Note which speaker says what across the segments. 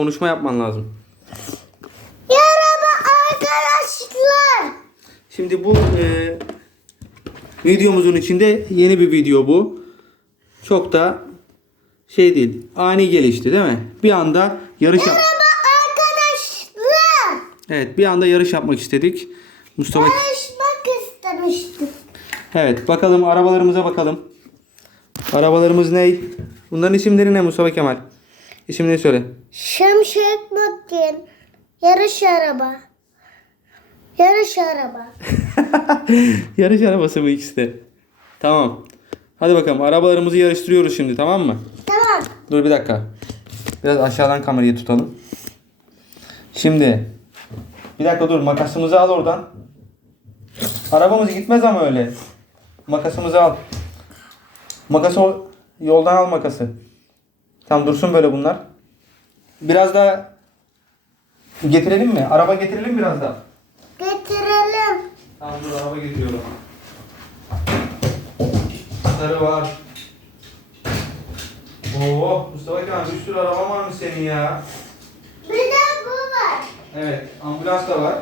Speaker 1: konuşma yapman lazım.
Speaker 2: Merhaba arkadaşlar.
Speaker 1: Şimdi bu e, videomuzun içinde yeni bir video bu. Çok da şey değil. Ani gelişti değil mi? Bir anda yarış yap-
Speaker 2: Merhaba arkadaşlar.
Speaker 1: Evet, bir anda yarış yapmak istedik. Mustafa
Speaker 2: Yarışmak istemiştim.
Speaker 1: Evet, bakalım arabalarımıza bakalım. Arabalarımız ne? Bunların isimleri ne Mustafa Kemal? İsimleri söyle.
Speaker 2: Şemşek Bakın. Yarış araba. Yarış araba.
Speaker 1: yarış arabası bu ikisi de. Tamam. Hadi bakalım arabalarımızı yarıştırıyoruz şimdi tamam mı?
Speaker 2: Tamam.
Speaker 1: Dur bir dakika. Biraz aşağıdan kamerayı tutalım. Şimdi bir dakika dur makasımızı al oradan. Arabamız gitmez ama öyle. Makasımızı al. Makası yoldan al makası. Tam dursun böyle bunlar. Biraz daha getirelim mi? Araba getirelim biraz daha.
Speaker 2: Getirelim.
Speaker 1: Tamam dur araba getiriyorum. Sarı var. Oo Mustafa Kemal bir sürü araba varmış senin ya.
Speaker 2: Bir de bu var.
Speaker 1: Evet ambulans da var.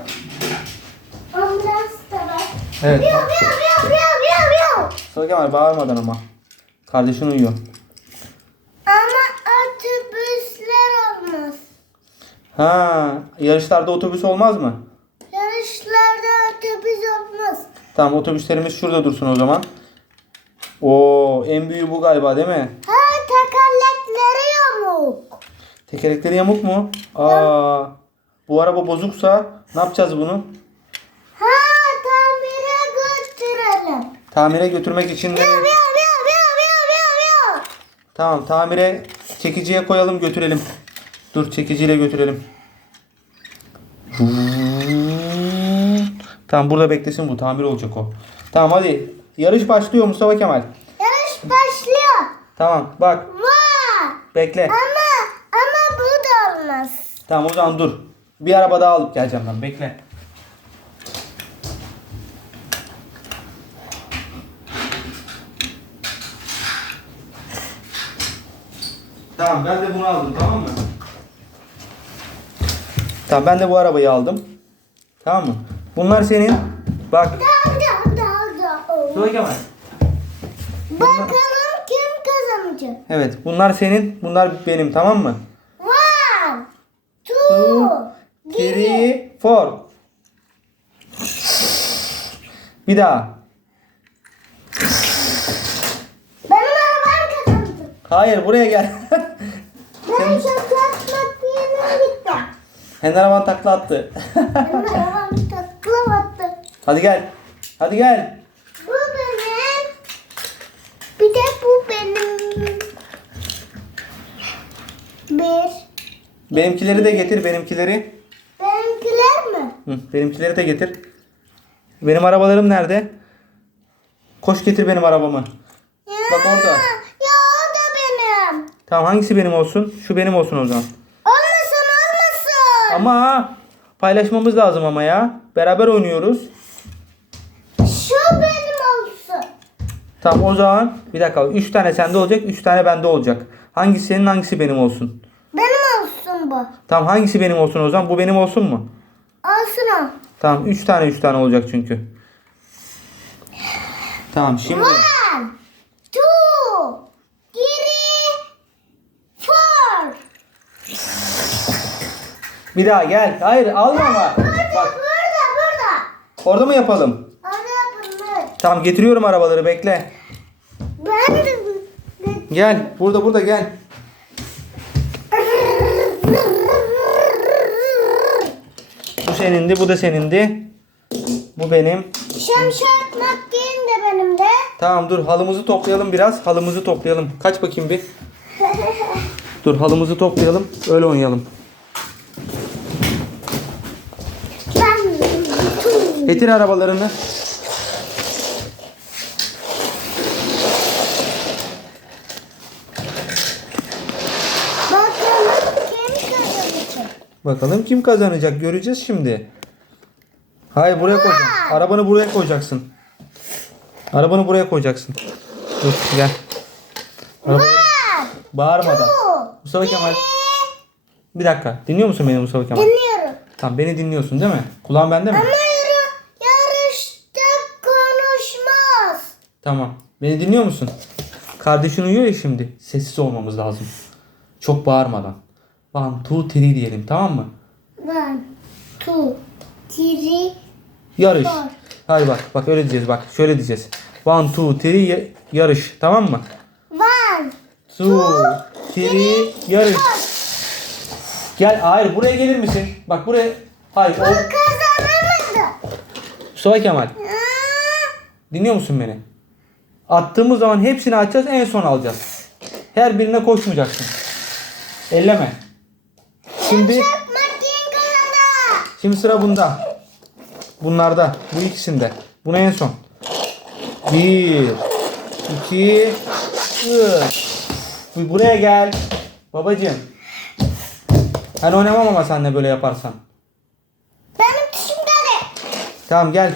Speaker 2: Ambulans da var.
Speaker 1: Evet.
Speaker 2: Biyo biyo biyo biyo biyo biyo.
Speaker 1: Mustafa Kemal bağırmadan ama. Kardeşin uyuyor.
Speaker 2: Ama otobüsler olmaz.
Speaker 1: Ha yarışlarda otobüs olmaz mı?
Speaker 2: Yarışlarda otobüs olmaz.
Speaker 1: Tamam otobüslerimiz şurada dursun o zaman. Oo en büyüğü bu galiba değil mi?
Speaker 2: Ha tekerlekleri yamuk.
Speaker 1: Tekerlekleri yamuk mu? Aa bu araba bozuksa ne yapacağız bunu?
Speaker 2: Ha tamire götürelim.
Speaker 1: Tamire götürmek için de
Speaker 2: Biyo biyo biyo biyo biyo biyo.
Speaker 1: Tamam tamire çekiciye koyalım götürelim. Dur çekiciyle götürelim. Tamam burada beklesin bu tamir olacak o. Tamam hadi yarış başlıyor Mustafa Kemal.
Speaker 2: Yarış başlıyor.
Speaker 1: Tamam bak
Speaker 2: Var.
Speaker 1: bekle.
Speaker 2: Ama ama bu da olmaz.
Speaker 1: Tamam o zaman dur. Bir araba daha alıp geleceğim ben bekle. Tamam ben de bunu aldım tamam mı? Tamam ben de bu arabayı aldım. Tamam mı? Bunlar senin. Bak.
Speaker 2: Daha daha daha daha.
Speaker 1: Söyle Kemal.
Speaker 2: Bakalım kim kazanacak.
Speaker 1: Evet bunlar senin. Bunlar benim tamam mı?
Speaker 2: One,
Speaker 1: Two,
Speaker 2: two, three.
Speaker 1: Four. Bir daha.
Speaker 2: Benim arabam kazandı.
Speaker 1: Hayır buraya gel.
Speaker 2: Ben gitti.
Speaker 1: Araban takla attı.
Speaker 2: Benim arabam taklamadı.
Speaker 1: Hadi gel. Hadi gel.
Speaker 2: Bu benim. Bir de bu benim. Bir.
Speaker 1: Benimkileri de getir benimkileri.
Speaker 2: Benimkiler mi?
Speaker 1: Hı, benimkileri de getir. Benim arabalarım nerede? Koş getir benim arabamı.
Speaker 2: Ya,
Speaker 1: Bak orada.
Speaker 2: Ya o da benim.
Speaker 1: Tamam hangisi benim olsun? Şu benim olsun o zaman. Ama paylaşmamız lazım ama ya. Beraber oynuyoruz.
Speaker 2: Şu benim olsun.
Speaker 1: Tamam o zaman bir dakika. 3 tane sende olacak, 3 tane bende olacak. Hangisi senin, hangisi benim olsun?
Speaker 2: Benim olsun bu.
Speaker 1: Tamam hangisi benim olsun o zaman? Bu benim olsun mu?
Speaker 2: Olsun o.
Speaker 1: Tamam 3 tane 3 tane olacak çünkü. Tamam şimdi
Speaker 2: One, two, three, four.
Speaker 1: Bir daha gel. Hayır alma ama. Bak
Speaker 2: burada, burada.
Speaker 1: orada mı yapalım?
Speaker 2: Orada yapılır.
Speaker 1: Tamam getiriyorum arabaları bekle.
Speaker 2: Ben de...
Speaker 1: Gel burada burada gel. Bu senindi bu da senindi. Bu benim.
Speaker 2: Şemşak makyajım de benim de.
Speaker 1: Tamam dur halımızı toplayalım biraz. Halımızı toplayalım. Kaç bakayım bir. Dur halımızı toplayalım. Öyle oynayalım.
Speaker 2: ben...
Speaker 1: Getir arabalarını.
Speaker 2: Bakalım kim kazanacak.
Speaker 1: Bakalım kim kazanacak göreceğiz şimdi. Hayır buraya koyacaksın. Arabanı buraya koyacaksın. Arabanı buraya koyacaksın. Dur gel. Araba...
Speaker 2: One,
Speaker 1: Bağırmadan. Mustafa Kemal. Bir dakika. Dinliyor musun beni Mustafa Kemal?
Speaker 2: Dinliyorum.
Speaker 1: Tamam beni dinliyorsun değil mi? Kulağın bende mi?
Speaker 2: Ama
Speaker 1: Tamam. Beni dinliyor musun? Kardeşin uyuyor ya şimdi. Sessiz olmamız lazım. Çok bağırmadan. One, two, three diyelim tamam mı?
Speaker 2: One, two, three,
Speaker 1: Yarış.
Speaker 2: Four.
Speaker 1: Hayır bak bak öyle diyeceğiz bak. Şöyle diyeceğiz. One, two, three ya- yarış. Tamam mı?
Speaker 2: one.
Speaker 1: Two, three yarış. Gel hayır buraya gelir misin? Bak buraya. Hayır. O...
Speaker 2: Kazanamadı.
Speaker 1: Mustafa Kemal.
Speaker 2: Aa,
Speaker 1: Dinliyor musun beni? Attığımız zaman hepsini açacağız en son alacağız. Her birine koşmayacaksın. Elleme. Şimdi şimdi sıra bunda. Bunlarda. Bu ikisinde. Buna en son. Bir, iki, üç. Bu- Buraya gel. Babacığım. Ben oynamam ama seninle böyle yaparsan.
Speaker 2: Benim dişim geldi.
Speaker 1: Tamam gel.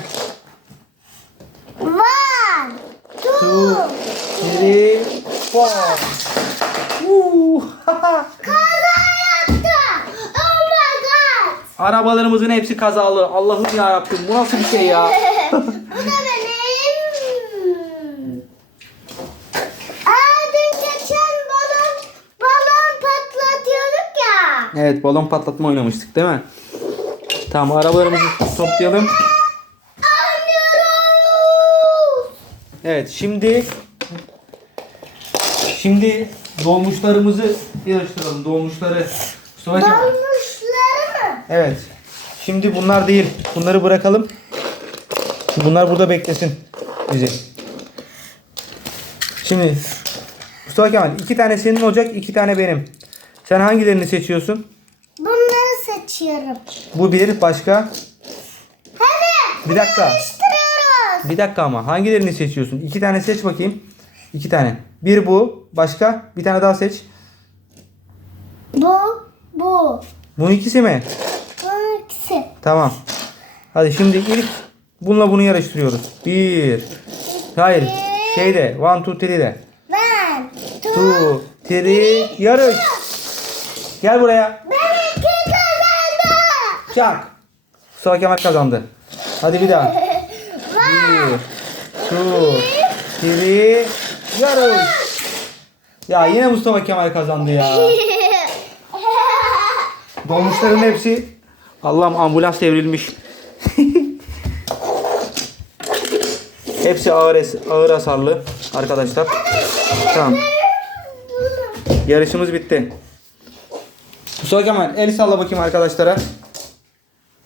Speaker 2: One,
Speaker 1: Two, three, four.
Speaker 2: Kaza yaptı. Oh my god.
Speaker 1: Arabalarımızın hepsi kazalı. Allah'ım ya Rabbim bu nasıl bir şey ya?
Speaker 2: Bu da benim. Aa dün geçen balon, balon patlatıyorduk ya.
Speaker 1: evet balon patlatma oynamıştık değil mi? Tamam arabalarımızı toplayalım. Evet şimdi şimdi dolmuşlarımızı yarıştıralım. Dolmuşları. Mustafa Kemal.
Speaker 2: Dolmuşları mı?
Speaker 1: Evet. Şimdi bunlar değil. Bunları bırakalım. Bunlar burada beklesin bizi. Şimdi Mustafa Kemal iki tane senin olacak iki tane benim. Sen hangilerini seçiyorsun?
Speaker 2: Bunları seçiyorum.
Speaker 1: Bu bir başka.
Speaker 2: Hadi.
Speaker 1: Bir dakika.
Speaker 2: Karıştırıyoruz.
Speaker 1: Bir dakika ama hangilerini seçiyorsun? İki tane seç bakayım. İki tane. Bir bu. Başka. Bir tane daha seç.
Speaker 2: Bu, bu.
Speaker 1: Bunun ikisi mi?
Speaker 2: Bunun ikisi.
Speaker 1: Tamam. Hadi şimdi ilk bununla bunu yarıştırıyoruz. Bir. Hayır. Şeyde. One, two, three de.
Speaker 2: Ben, tu,
Speaker 1: Two, three, yarış. Gel buraya.
Speaker 2: benimki kazandı.
Speaker 1: Çak. Mustafa Kemal kazandı. Hadi bir daha. Two, three, yarış. Ya yine Mustafa Kemal kazandı ya. Dolmuşların hepsi Allah'ım ambulans devrilmiş. hepsi ağır es- ağır hasarlı arkadaşlar. Tamam. Yarışımız bitti. Mustafa Kemal el salla bakayım arkadaşlara.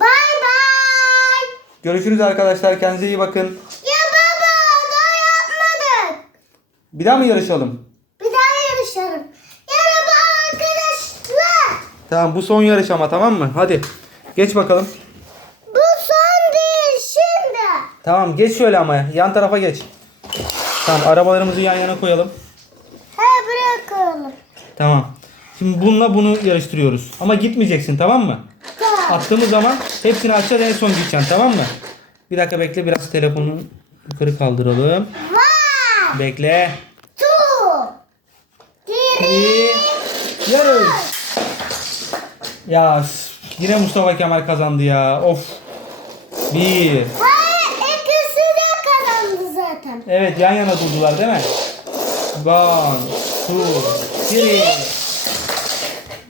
Speaker 2: Bye bye.
Speaker 1: Görüşürüz arkadaşlar. Kendinize iyi bakın.
Speaker 2: Ya baba daha yapmadık.
Speaker 1: Bir daha mı yarışalım?
Speaker 2: Bir daha yarışalım. Merhaba arkadaşlar.
Speaker 1: Tamam bu son yarış ama tamam mı? Hadi. Geç bakalım.
Speaker 2: Bu son değil şimdi.
Speaker 1: Tamam geç şöyle ama yan tarafa geç. Tamam arabalarımızı yan yana koyalım.
Speaker 2: He bırakalım.
Speaker 1: Tamam. Şimdi bununla bunu yarıştırıyoruz. Ama gitmeyeceksin tamam mı?
Speaker 2: Tamam.
Speaker 1: Attığımız zaman hepsini açacağız en son gideceksin tamam mı? Bir dakika bekle biraz telefonu yukarı kaldıralım.
Speaker 2: One,
Speaker 1: Bekle. Bir. Yarış. Ya yine Mustafa Kemal kazandı ya. Of. Bir.
Speaker 2: Hayır ikisi de kazandı zaten.
Speaker 1: Evet yan yana durdular değil mi? One, two, three.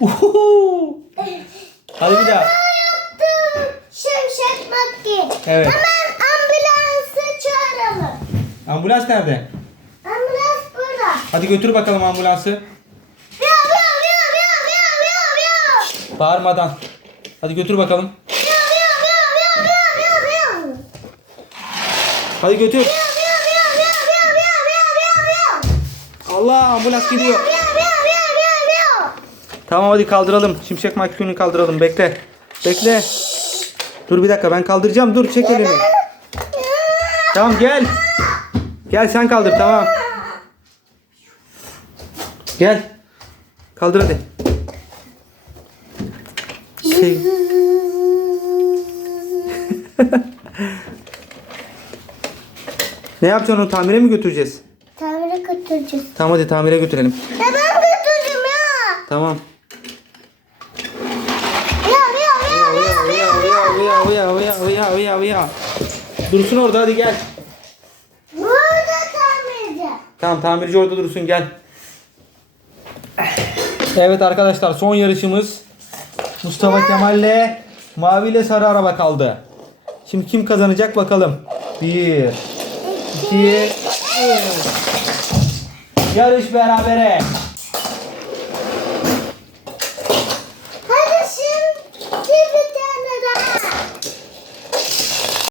Speaker 1: Uhuhu. Hadi bir daha.
Speaker 2: Yaptım. Şimşek makke.
Speaker 1: Evet.
Speaker 2: Hemen ambulansı çağıralım.
Speaker 1: Ambulans nerede?
Speaker 2: Ambulans burada.
Speaker 1: Hadi götür bakalım ambulansı. Bağırmadan. Hadi götür bakalım. Hadi götür. Allah ambulans gidiyor. Tamam hadi kaldıralım. Şimşek makinini kaldıralım. Bekle. Bekle. Dur bir dakika ben kaldıracağım. Dur çek elimi. Tamam gel. Gel sen kaldır tamam. Gel. Kaldır hadi. Sev. ne yapacaksın onu tamire mi götüreceğiz?
Speaker 2: Tamire götüreceğiz.
Speaker 1: Tamam hadi tamire götürelim.
Speaker 2: Ya ben götürdüm ya.
Speaker 1: Tamam. Uya uya uya uya uya uya. Dursun orada hadi gel.
Speaker 2: Burada tamirci.
Speaker 1: Tamam tamirci orada dursun gel. Evet arkadaşlar son yarışımız Mustafa Kemal'le mavi ile sarı araba kaldı. Şimdi kim kazanacak bakalım. Bir, iki, üç. Yarış berabere.